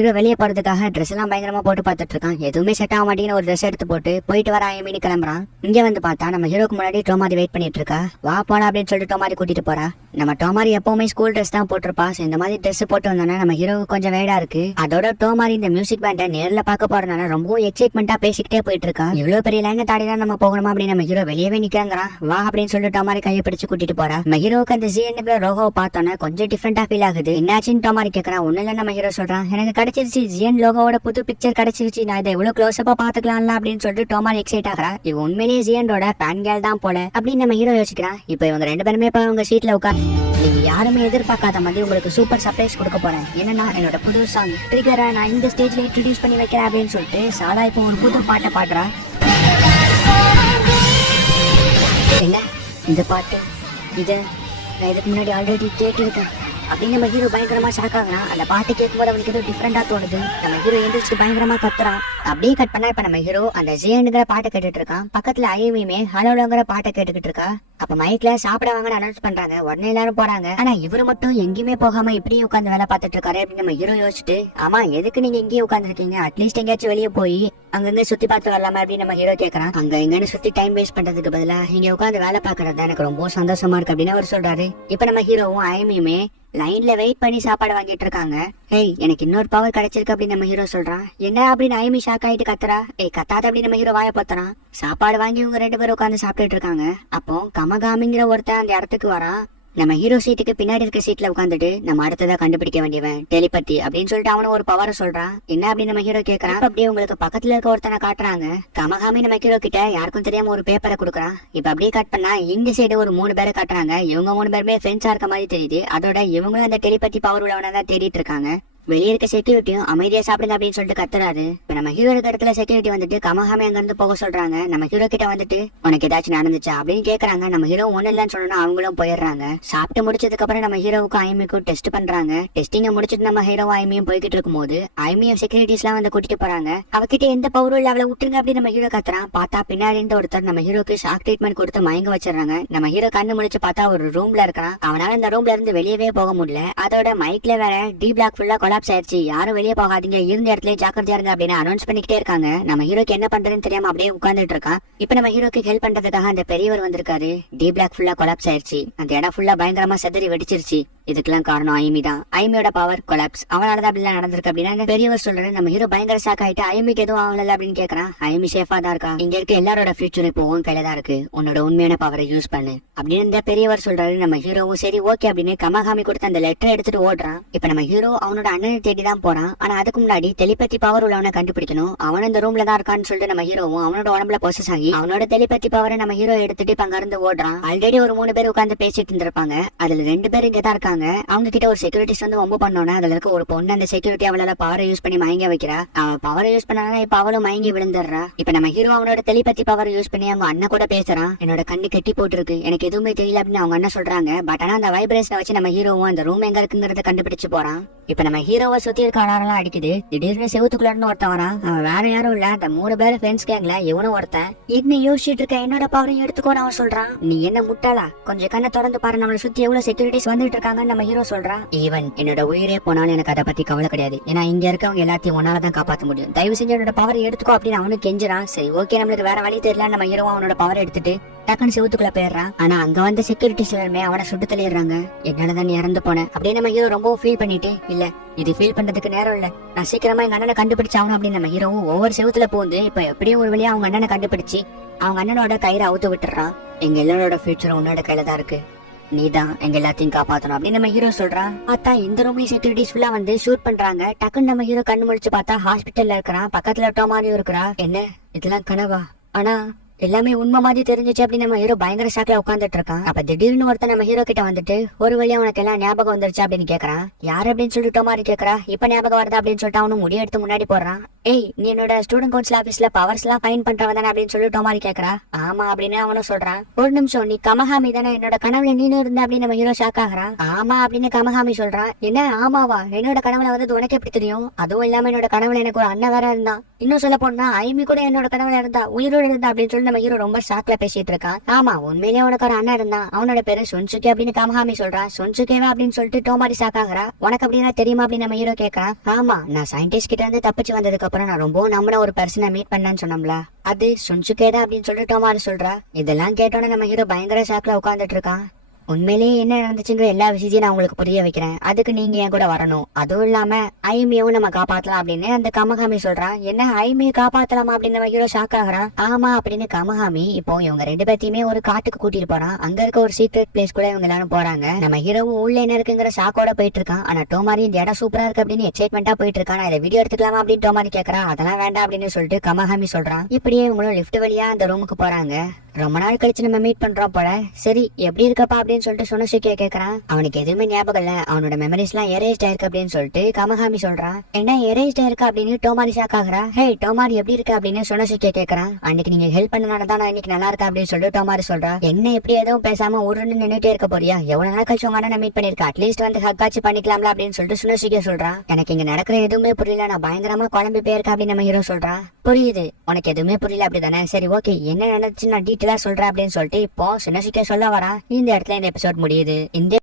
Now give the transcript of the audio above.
Hero வெளியே போறதுக்காக dress எல்லாம் பயங்கரமா போட்டு பார்த்துட்டு இருக்கான். எதுவுமே செட் ஆக மாட்டேங்குன்னு ஒரு ட்ரெஸ் எடுத்து போட்டு போயிட்டு வர ஐமின்னு கிளம்புறான். இங்க வந்து பார்த்தா நம்ம ஹீரோக்கு முன்னாடி டோமாரி வெயிட் பண்ணிட்டு இருக்கா. வா போலாம் அப்படின்னு சொல்லிட்டு டோமாரி கூட்டிட்டு போறா. நம்ம டோமாரி எப்பவுமே ஸ்கூல் ட்ரெஸ் தான் போட்டிருப்பா. இந்த மாதிரி ட்ரெஸ் போட்டு வந்தோன்னா நம்ம ஹீரோக்கு கொஞ்சம் வேடா இருக்கு. அதோட டோமாரி இந்த மியூசிக் பேண்டை நேர்ல பார்க்க போறதுனால ரொம்பவும் எக்ஸைட்மெண்டா பேசிக்கிட்டே போயிட்டு இருக்கா. இவ்வளவு பெரிய லைனை தாடி தான் நம்ம போகணுமா அப்படின்னு நம்ம ஹீரோ வெளியவே நிக்கிறாங்கிறான். வா அப்படின்னு சொல்லிட்டு டோமாரி கையை பிடிச்சு கூட்டிட்டு போறா. நம்ம ஹீரோக்கு அந்த ஜிஎன்ல லோகோவை பார்த்தோன்னா கொஞ்சம் டிஃப்ரெண்டா ஃபீல் ஆகுது. என்னாச்சுன்னு டோமாரி கேட்கறான். ஒண்ணு இல்ல நம்ம ஹீரோ சொல்றான், எனக்கு கிடைச்சிருச்சு ஜிஎன் லோகோவோட புது பிக்சர் கிடைச்சிருச்சு, நான் இதை எவ்வளவு க்ளோஸ் அப்பா பாத்துக்கலாம்ல அப்படின்னு சொல்லிட்டு டோமாரி எக்ஸைட் ஆகிறா. இவ உண்மையிலேயே ஜிஎனோட ஃபேன் கேர்ள் தான் போல அப்படின்னு நம்ம ஹீரோ யோசிக்கிறான். இப்போ இவங்க ரெண்டு பேருமே இப்ப அவங்க சீட்ல உட்கார். நீங்க யாருமே எதிர்பார்க்காத மாதிரி உங்களுக்கு சூப்பர் சர்ப்ரைஸ் கொடுக்க போறேன். என்னன்னா என்னோட புது சாங் ட்ரிகரை நான் இந்த ஸ்டேஜ்ல இன்ட்ரோடியூஸ் பண்ணி வைக்கிறேன் அப்படின்னு சொல்லிட்டு சாலா இப்போ ஒரு புது பாட்டை பாடுறா. என்ன இந்த பாட்டு? இதை நான் இதுக்கு முன்னாடி ஆல்ரெடி கேட்டிருக்கேன் அப்படின்னு நம்ம ஹீரோ பயங்கரமா ஷாக் ஆகுறான். அந்த பாட்டு கேட்கும்போது அவனுக்கு ஏதோ டிஃப்ரெண்டா தோணுது. நம்ம ஹீரோ எந்திரிச்சு பயங்கரமா கத்துறான். அப்படியே கட் பண்ணா இப்ப நம்ம ஹீரோ அந்த ஜிஎன்ங்கிற பாட்டை கேட்டுட்டு இருக்கான். பக்கத்துல ஐஎம்இமே ஹலோங்கிற பாட்டை கேட்டுக்கிட்டு இருக்கா. அப்ப மைக்ல சாப்பிட வாங்கன்னு அனௌன்ஸ் பண்றாங்க. உடனே எல்லாரும் போறாங்க. ஆனா இவரு மட்டும் எங்கேயுமே போகாம இப்படியே உட்காந்து வேலை பார்த்துட்டு இருக்காரு அப்படின்னு நம்ம ஹீரோ யோசிச்சுட்டு, ஆமா எதுக்கு நீங்க இங்கேயே உட்காந்துருக்கீங்க, அட்லீஸ்ட் எங்கேயாச்சும் வெளியே போய் அங்கிருந்து சுத்தி பார்த்து வரலாமா அப்படின்னு நம்ம ஹீரோ கேட்கறான். அங்க எங்கன்னு சுத்தி டைம் வேஸ்ட் பண்றதுக்கு பதிலா இங்க உட்காந்து வேலை பாக்குறது எனக்கு ரொம்ப சந்தோஷமா இருக்கு அப்படின்னு அவர் சொல்றாரு. இப்ப நம்ம ஹீரோவும் ஐஎம்இமே லைன்ல வெயிட் பண்ணி சாப்பாடு வாங்கிட்டு இருக்காங்க. ஹேய் எனக்கு இன்னொரு பவர் கிடைச்சிருக்கு அப்படின்னு நம்ம ஹீரோ சொல்றான். என்ன அப்படின்னு ஐஎம்இ ஷாக் ஆயிட்டு கத்துறா. ஏய் கத்தாத அப்படின்னு நம்ம ஹீரோ வாய போத்துறான். சாப்பாடு வாங்கி இவங்க ரெண்டு பேரும் உட்காந்து சாப்பிட்டுட்டு இருக்காங்க. அப்போ கமகாமிங்கிற ஒருத்தன் அந்த இடத்துக்கு வரான். நம்ம ஹீரோ சீட்டுக்கு பின்னாடி இருக்க சீட்ல உட்காந்துட்டு நம்ம அடுத்ததா கண்டுபிடிக்க வேண்டியவன் டெலிபதி அப்படின்னு சொல்லிட்டு அவனும் ஒரு பவரை சொல்றான். என்ன அப்படின்னு நம்ம ஹீரோ கேட்கறான். அப்படியே உங்களுக்கு பக்கத்துல இருக்க ஒருத்தனை காட்டுறாங்க. கமகாமி நம்ம ஹீரோ கிட்ட யாருக்கும் தெரியாம ஒரு பேப்பரை கொடுக்குறான். இப்ப அப்படியே கட் பண்ணா இந்த சைடு ஒரு 3 பேரை காட்டுறாங்க. இவங்க 3 பேருமே ஃப்ரெண்ட்ஸா இருக்க மாதிரி தெரியுது. அதோட இவங்களும் அந்த டெலிபதி பவர் உள்ளவனை தான் தேடிட்டு இருக்காங்க. வெளியே இருக்க செக்யூரிட்டியும் அமைதியா சாப்பிடுங்க அப்படின்னு சொல்லிட்டு கத்துறாரு. இப்ப நம்ம ஹீரோ இருக்க இடத்துல செக்யூரிட்டி வந்துட்டு கமகாமி அங்க இருந்து போக சொல்றாங்க. நம்ம ஹீரோ கிட்ட வந்துட்டு உனக்கு ஏதாச்சும் நடந்துச்சா அப்படின்னு கேக்குறாங்க. நம்ம ஹீரோ ஒண்ணு இல்லன்னு சொன்னா அவங்களும் போயிடுறாங்க. சாப்பிட்டு முடிச்சதுக்கு அப்புறம் நம்ம ஹீரோவுக்கும் ஐமிக்கும் டெஸ்ட் பண்றாங்க. டெஸ்டிங்க முடிச்சிட்டு நம்ம ஹீரோவும் ஐமியும் போய்கிட்டு இருக்கும் போது ஐமியும் செக்யூரிட்டிஸ் எல்லாம் வந்து கூட்டிட்டு போறாங்க. அவகிட்ட எந்த பவரும் இல்ல, அவளை விட்டுருங்க அப்படின்னு நம்ம ஹீரோ கத்துறான். பார்த்தா பின்னாடி இருந்து ஒருத்தர் நம்ம ஹீரோக்கு ஷாக் ட்ரீட்மெண்ட் கொடுத்து மயங்க வச்சிடறாங்க. நம்ம ஹீரோ கண்ணு முடிச்சு பார்த்தா ஒரு ரூம்ல இருக்கான். அவனால இந்த ரூம்ல இருந்து வெளியவே போக முடியல. அதோட மைக்ல வேற டி பிளாக் ஃபுல்லா கொலாப்ஸ் ஆயிடுச்சு, யாரும் வெளியே போகாதீங்க, இருந்த இடத்துல ஜாக்கிரதையா இருங்க அப்படின்னு அனௌன்ஸ் பண்ணிக்கிட்டே இருக்காங்க. நம்ம ஹீரோக்கு என்ன பண்றதுன்னு தெரியாம அப்படியே உட்கார்ந்துட்டு இருக்கான். இப்ப நம்ம ஹீரோக்கு ஹெல்ப் பண்றதுக்காக அந்த பெரியவர் வந்திருக்காரு. டி பிளாக் ஃபுல்லா கொலாப்ஸ் ஆயிடுச்சு, அந்த இடம் ஃபுல்லா பயங்கரமா செதறி வெடிச்சிருச்சு. இதுக்கெல்லாம் காரணம் ஐமி தான். ஐமியோட பவர் கொலாப்ஸ், அவனாலதான் அப்படிலாம் நடந்திருக்கு அப்படின்னு பெரியவர் சொல்றாரு. நம்ம ஹீரோ பயங்கர ஷாக் ஆயிட்டு ஐமிக்கு எதுவும் ஆகல அப்படின்னு கேக்குறான். ஐமி சேஃபா தான் இருக்கா, இங்க இருக்க எல்லாரோட ஃபியூச்சர் இப்போ உன் கையில தான் இருக்கு, உன்னோட உண்மையான பவரை யூஸ் பண்ணு அப்படின்னு இந்த பெரியவர் சொல்றாரு. நம்ம ஹீரோவும் சரி ஓகே அப்படின்னு கமகாமி கொடுத்து அந்த லெட்டர் எடுத்துட்டு ஓடுறான். இப்ப நம்ம ஹீரோ அவனோட அண்ணனை தேடி தான் போறான். ஆனா அதுக்கு முன்னாடி டெலிபதி பவர் உள்ளவனை கண்டுபிடிக்கணும். அவன் இந்த ரூம்ல தான் இருக்கான்னு சொல்லிட்டு நம்ம ஹீரோவும் அவனோட உடம்புல பொசஸ் ஆகி அவனோட டெலிபதி பவரை நம்ம ஹீரோ எடுத்துட்டு இப்ப அங்க இருந்து ஓடுறான். ஆல்ரெடி ஒரு 3 பேர் உட்காந்து பேசிட்டு இருந்திருப்பாங்க. அதுல 2 பேர் இங்க தான் இருக்காங்க. அவங்க கிட்ட ஒரு செக்யூரிட்டிஸ் வந்து ரொம்ப பண்ணோன்னா அதுல இருக்க ஒரு பொண்ணு அந்த செக்யூரிட்டி அவளால பவரை யூஸ் பண்ணி மயங்க வைக்கிறா. அவ பவரை யூஸ் பண்ணா இப்ப அவளும் மயங்கி விழுந்துடுறா. இப்ப நம்ம ஹீரோ அவனோட டெலிபதி பவர் யூஸ் பண்ணி அவங்க அண்ணன் கூட பேசுறான். என்னோட கண்ணு கெட்டி போட்டுருக்கு, எனக்கு எதுவுமே தெரியல அப்படின்னு அவங்க அண்ணன் சொல்றாங்க. பட் ஆனா அந்த வைப்ரேஷனை வச்சு நம்ம ஹீரோவும் அந்த ரூம் எங்க இருக்குங்கிறத கண்டுபிடிச்சு போறான். இப்ப நம்ம ஹீரோவை சுத்தி இருக்க அலாரம் அடிக்குது. திடீர்னு செவுத்துக்குள்ளன்னு ஒருத்தன் வரான். அவன் வேற யாரும் இல்ல, அந்த 3 பேர் ஃப்ரெண்ட்ஸ் கேங்ல இவனும் ஒருத்தன். என்ன யோசிச்சுட்டு இருக்க, என்னோட பவரையும் எடுத்துக்கோன்னு அவன் சொல்றான். நீ என்ன முட்டாளா, கொஞ்சம் கண்ணை திறந்து பாரு, நம்மளை சுத்தி எவ்வளவு செக்யூரிட்டிஸ் வந்துட்டு இருக்காங்கன்னு நம்ம ஹீரோ சொல்றான். ஈவன் என்னோட உயிரே போனாலும் எனக்கு அதை பத்தி கவலை கிடையாது, ஏன்னா இங்க இருக்கவங்க எல்லாத்தையும் உன்னாலதான் காப்பாற்ற முடியும், தயவு செஞ்சு என்னோட பவரை எடுத்துக்கோ அப்படின்னு அவனுக்கு கெஞ்சுறான். சரி ஓகே நம்மளுக்கு வேற வழி தெரியல, நம்ம ஹீரோ அவனோட பவரை எடுத்துட்டு டக்குன்னு செவுத்துக்குள்ள போயிடுறான். ஆனா அங்க வந்து செக்யூரிட்டிஸ் எல்லாருமே அவனை சுட்டு தள்ளிடுறாங்க. என்னாலதான் நீ இறந்து போன அப்படின்னு நம்ம ஹீரோ ரொம்ப ஃபீல் பண்ணிட்டு, இல்ல இது ஃபீல் பண்றதுக்கு நேரம் இல்ல, நான் சீக்கிரமா எங்க அண்ணனை கண்டுபிடிச்சாகணும் அப்படின்னு நம்ம ஹீரோவும் ஒவ்வொரு செவுத்துல போந்து இப்ப எப்படியும் ஒரு வழியா அவங்க அண்ணனை கண்டுபிடிச்சு அவங்க அண்ணனோட கயிறை அவுத்து விட்டுறான். எங்க எல்லாரோட ஃபியூச்சர் உன்னோட கையில தான் இருக்கு, நீதான் எங்க எல்லாத்தையும் காப்பாத்தணும் அப்படின்னு நம்ம ஹீரோ சொல்றான். பார்த்தா இந்த ரூம்லயும் செக்யூரிட்டிஸ் ஃபுல்லா வந்து ஷூட் பண்றாங்க. டக்குன்னு நம்ம ஹீரோ கண்ணு முடிச்சு பார்த்தா ஹாஸ்பிட்டல்ல இருக்கிறான். பக்கத்துல டோமாரியும் இருக்கிறா. என்ன இதெல்லாம் கனவா, ஆனா எல்லாமே உண்மை மாதிரி தெரிஞ்சிச்சு அப்படின்னு நம்ம ஹீரோ பயங்கர ஷாக்ல உட்காந்துட்டு இருக்கான். அப்ப திடீர்னு ஒருத்தன் நம்ம ஹீரோ கிட்ட வந்துட்டு ஒரு வழியா உனக்கு எல்லாம் ஞாபகம் வந்துருச்சு அப்படின்னு கேக்குறான். யாரு அப்படின்னு சொல்லிட்டு டோமாரி கேக்குறா. இப்ப ஞாபகம் வருதா அப்படின்னு சொல்லிட்டு அவனும் முடிய எடுத்து முன்னாடி போடுறான். ஏய் நீ என்னோட ஸ்டூடெண்ட் கவுன்சில் ஆபீஸ்ல பவர்ஸ் எல்லாம் ஃபைன் பண்றவன் தானே அப்படின்னு சொல்லி டோமாரி கேக்குறா. ஆமா அப்படின்னு அவனும் சொல்றான். ஒரு நிமிஷம், நீ கமகாமி தானே, என்னோட கனவுல நீனும் இருந்த அப்படின்னு நம்ம ஹீரோ ஷாக் ஆகுறான். ஆமா அப்படின்னு கமகாமி சொல்றான். என்ன ஆமாவா, என்னோட கனவுல வந்து உனக்கு எப்படி தெரியும், அதுவும் இல்லாம என்னோட கனவுல எனக்கு ஒரு அண்ணன் வேற இருந்தான், இன்னும் சொல்ல போனா ஐமி கூட என்னோட கனவுல இருந்தா, உயிரோட இருந்தா அப்படின்னு சொல்லி நம்ம ஹீரோ ரொம்ப ஷாக்ல பேசிட்டு இருக்கான். ஆமா, உண்மையிலேயே உனக்கு ஒரு அண்ணன் இருந்தான், அவனோட பேரு சொன்சுகே அப்படின்னு கமஹாமி சொல்றான். சொன்சுகேவா அப்படின்னு சொல்லிட்டு டோமாரி ஷாக் ஆகுறா. உனக்கு அப்படின்னா தெரியுமா அப்படின்னு நம்ம ஹீரோ கேட்கறான். ஆமா, நான் சயின்டிஸ்ட் கிட்ட இருந்து தப்பிச்சு வந்ததுக்கு அப்புறம் நான் ரொம்ப நம்பின ஒரு பர்சனை மீட் பண்ணேன்னு சொன்னோம்ல, அது சொன்சுகேதான் அப்படின்னு சொல்லிட்டு டோமாரி சொல்றா. இதெல்லாம் கேட்டோன்னே நம்ம ஹீரோ பயங்கர ஷாக்ல உட்காந்துட்டு இருக்கான். உண்மையிலேயே என்ன நடந்துச்சுங்கிற எல்லா விஷயத்தையும் நான் உங்களுக்கு புரிய வைக்கிறேன், அதுக்கு நீங்க என் கூட வரணும். அதுவும் இல்லாம ஐமியவும் நம்ம காப்பாத்தலாம் அப்படின்னு அந்த கமஹாமி சொல்றான். என்ன, ஐமியை காப்பாத்தலாமா அப்படின்னு நம்ம ஹீரோ ஷாக் ஆகுறான். ஆமா அப்படின்னு கமஹாமி இப்போ இவங்க 2 பேர்த்தையுமே ஒரு காட்டுக்கு கூட்டிட்டு போறான். அங்க இருக்க ஒரு சீக்ரெட் பிளேஸ் கூட இவங்க எல்லாரும் போறாங்க. நம்ம ஹீரோவும் உள்ள என்ன இருக்குங்கிற ஷாக்கோட போயிட்டு இருக்கான். ஆனா டோமாரி இந்த இடம் சூப்பரா இருக்கு அப்படின்னு எக்ஸைட்மெண்டா போயிட்டு இருக்கான். இதை வீடியோ எடுத்துக்கலாமா அப்படின்னு டோமாரி கேட்கறான். அதெல்லாம் வேண்டாம் அப்படின்னு சொல்லிட்டு கமஹாமி சொல்றான். இப்படியே இவங்களும் லிஃப்ட் வழியா அந்த ரூமுக்கு போறாங்க. ரொம்ப நாள் கழிச்சு நம்ம மீட் பண்றோம் போல. சரி, எப்படி இருக்கப்பா அப்படின்னு சொல்லிட்டு சொனசுகே கேக்குறான். அவனுக்கு எதுவுமே ஞாபகம் இல்ல, அவனோட மெமரிஸ் எல்லாம் எரேஸ்ட் ஆயிருக்கு அப்படின்னு சொல்லிட்டு கமஹாமி சொல்றான். என்ன எரேஸ்ட் ஆயிருக்கு அப்படின்னு டோமாரி ஷாக் ஆகுறா. ஹே டோமாரி, எப்படி இருக்க அப்படின்னு சொனசுகே கேக்குறான். அன்னைக்கு நீங்க ஹெல்ப் பண்ணனாலதான் நான் இன்னைக்கு நல்லா இருக்கேன் அப்படின்னு சொல்லிட்டு டோமாரி சொல்றா. என்ன எப்படி எதுவும் பேசாம உருன்னு நின்னுட்டே இருக்க போறியா? எவ்வளவு நாள் கழிச்சு உங்க அண்ணனை மீட் பண்ணிருக்க, அட்லீஸ்ட் வந்து ஹக்காச்சு பண்ணிக்கலாம்ல அப்படின்னு சொல்லிட்டு சொனசுகே சொல்றான். எனக்கு இங்க நடக்கிற எதுவுமே புரியல, நான் பயங்கரமா குழம்பு போயிருக்கேன் அப்படின்னு நம்ம ஹீரோ சொல்றான். புரியுது, உனக்கு எதுவுமே புரியல அப்படிதானே? சரி ஓகே, என்ன நடந்துச்சு நான் டீட்டெயிலா சொல்றேன் அப்படின்னு சொல்லிட்டு இப்போ சொனசுகே சொல்ல வரா. இந்த இடத்துல இந்த எபிசோட் முடியுது. இந்த